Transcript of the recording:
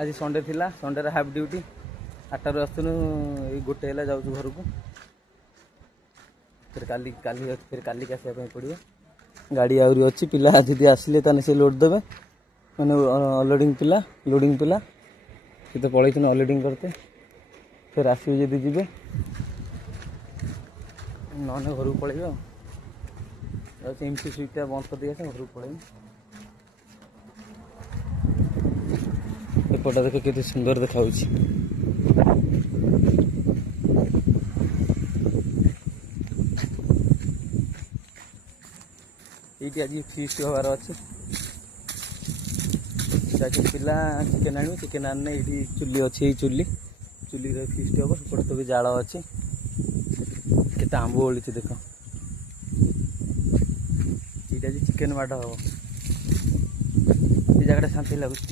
आज संडे थिला संडे रे हाफ ड्यूटी 8 ରୁ आसुनु गोटे है जाऊँ घर को फिर काली काली फिर काली के आसापी पड़ो गाड़ी आहरी अच्छी पिला जी आसिले ताने से लोड देवे मैंने अनलोडिंग पिला सी तो पलैन अनलोडिंग करते फिर आसवे जदि जी ना घर को पलैब एमसी स्विचटा बंद कर दिया घर को पलैब एपटा देख के सुंदर देखा ये आज फीस्ट हबार अच्छे पिला चिकेन आने चिकेन आने ये चुली अच्छी चुली चुली फीस्ट हम सेपटे तो भी जाल अच्छी केते आंब ओली देख ये चिकेन बाट हम ये जगह शांति लगुच।